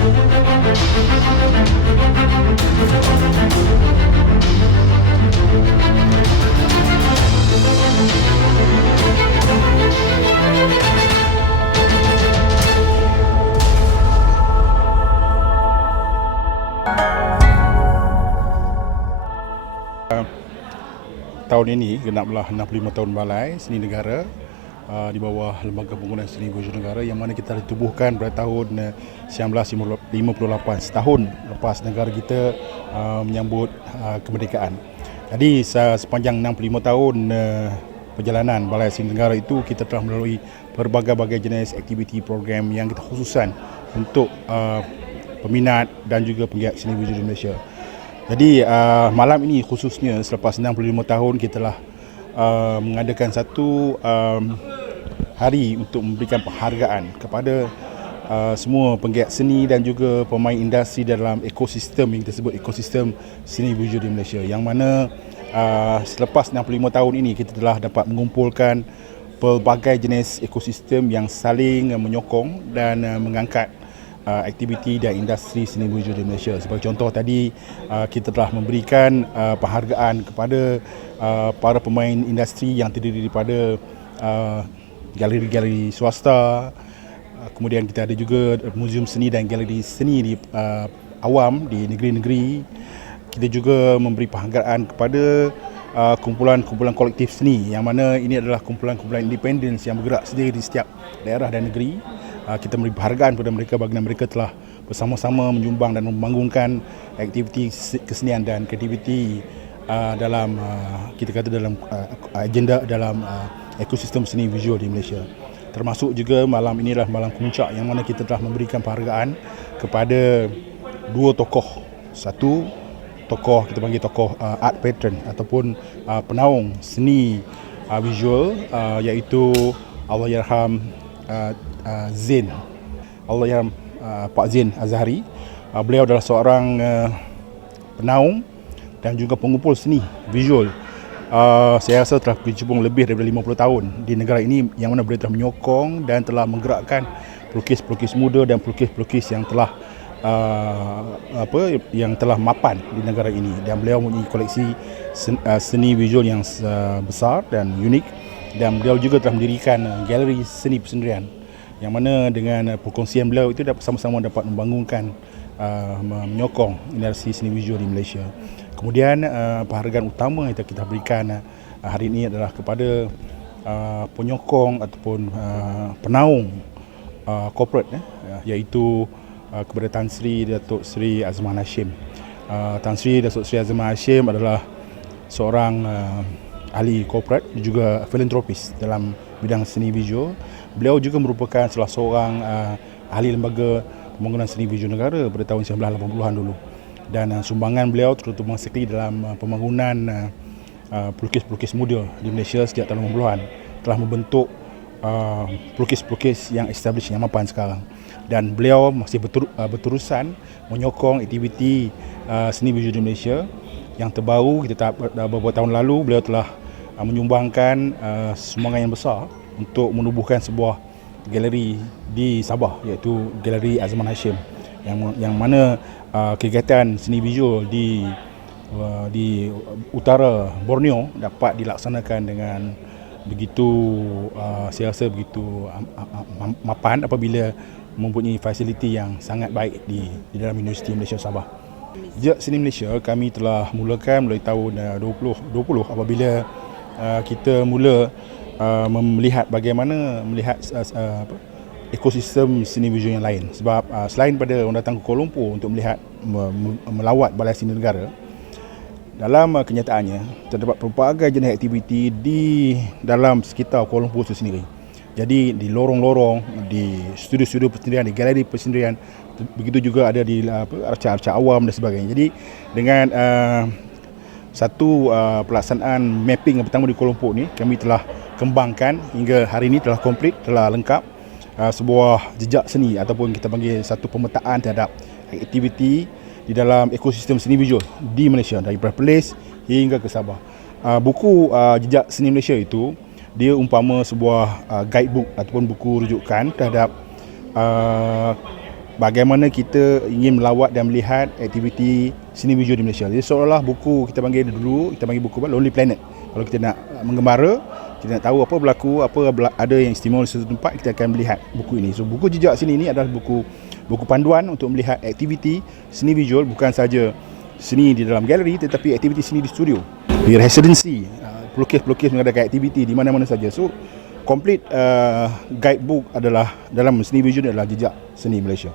Tahun ini genaplah 65 tahun Balai Seni Negara di bawah Lembaga Penggunaan Seni Visual Negara, yang mana kita ditubuhkan pada tahun 1958, setahun lepas negara kita menyambut kemerdekaan. Jadi sepanjang 65 tahun perjalanan Balai Seni Negara itu, kita telah melalui berbagai-bagai jenis aktiviti program yang kita khususkan untuk peminat dan juga penggiat seni visual di Malaysia. Jadi malam ini khususnya selepas 65 tahun kita telah mengadakan satu hari untuk memberikan penghargaan kepada semua penggiat seni dan juga pemain industri dalam ekosistem yang kita sebut ekosistem seni visual di Malaysia, yang mana selepas 65 tahun ini kita telah dapat mengumpulkan pelbagai jenis ekosistem yang saling menyokong dan mengangkat aktiviti dan industri seni visual di Malaysia. Sebagai contoh tadi, kita telah memberikan penghargaan kepada para pemain industri yang terdiri daripada galeri-galeri swasta. Kemudian kita ada juga muzium seni dan galeri seni di awam di negeri-negeri. Kita juga memberi penghargaan kepada kumpulan-kumpulan kolektif seni, yang mana ini adalah kumpulan-kumpulan independen yang bergerak sendiri di setiap daerah dan negeri. Kita memberi penghargaan kepada mereka kerana mereka telah bersama-sama menyumbang dan membangunkan aktiviti kesenian dan kreativiti dalam kita kata dalam agenda dalam ekosistem seni visual di Malaysia. Termasuk juga malam ini adalah malam puncak, yang mana kita telah memberikan penghargaan kepada dua tokoh. Satu tokoh kita panggil tokoh art patron ataupun penaung seni visual, iaitu Allahyarham Zain, Allahyarham Pak Zain Azhari. Beliau adalah seorang penaung dan juga pengumpul seni visual. Saya rasa telah berkecimpung lebih daripada 50 tahun di negara ini, yang mana beliau telah menyokong dan telah menggerakkan pelukis-pelukis muda dan pelukis-pelukis yang telah yang telah mapan di negara ini, dan beliau mempunyai koleksi seni visual yang besar dan unik, dan beliau juga telah mendirikan galeri seni persendirian, yang mana dengan perkongsian beliau itu dapat sama-sama dapat membangunkan menyokong industri seni visual di Malaysia. Kemudian penghargaan utama yang kita berikan hari ini adalah kepada penyokong ataupun penaung corporate, iaitu kepada Tan Sri Datuk Sri Azman Hashim. Tan Sri Datuk Sri Azman Hashim adalah seorang ahli korporat juga filantropis dalam bidang seni visual. Beliau juga merupakan salah seorang ahli lembaga pembangunan seni visual negara pada tahun 1980-an dulu. Dan sumbangan beliau terutama sekali dalam pembangunan pelukis-pelukis muda di Malaysia sejak tahun 80-an telah membentuk pelukis-pelukis yang established, yang mapan sekarang. Dan beliau masih berterusan menyokong aktiviti seni visual di Malaysia. Yang terbaru, kita beberapa tahun lalu beliau telah menyumbangkan sumbangan yang besar untuk menubuhkan sebuah galeri di Sabah, iaitu Galeri Azman Hashim, yang mana kegiatan seni visual di utara Borneo dapat dilaksanakan dengan begitu saya rasa begitu mapan apabila mempunyai fasiliti yang sangat baik di dalam Universiti Malaysia Sabah. Jejak Seni Malaysia kami telah mulakan mulai tahun 2020 apabila kita mula melihat bagaimana melihat ekosistem seni visual yang lain. Sebab selain pada orang datang ke Kuala Lumpur untuk melihat melawat Balai Seni Negara, dalam kenyataannya terdapat pelbagai jenis aktiviti di dalam sekitar Kuala Lumpur itu sendiri. Jadi di lorong-lorong, di studio-studio persendirian, di galeri persendirian, begitu juga ada di arca-arca awam dan sebagainya. Jadi dengan satu pelaksanaan mapping yang pertama di Kuala Lumpur ni, kami telah kembangkan hingga hari ini telah komplit, telah lengkap sebuah jejak seni ataupun kita panggil satu pemetaan terhadap aktiviti di dalam ekosistem seni visual di Malaysia dari Perlis hingga ke Sabah. Buku jejak seni Malaysia itu dia umpama sebuah guidebook ataupun buku rujukan terhadap bagaimana kita ingin melawat dan melihat aktiviti seni visual di Malaysia. Jadi seolah-olah buku kita panggil dulu, kita panggil buku Lonely Planet. Kalau kita nak menggembara, kita nak tahu apa berlaku, ada yang istimewa di satu tempat, kita akan melihat buku ini. So buku jejak seni ini adalah buku panduan untuk melihat aktiviti seni visual, bukan saja seni di dalam galeri tetapi aktiviti seni di studio, di residency, pelukis-pelukis mengadakan aktiviti di mana-mana saja. So complete guidebook adalah dalam seni visual adalah jejak seni Malaysia.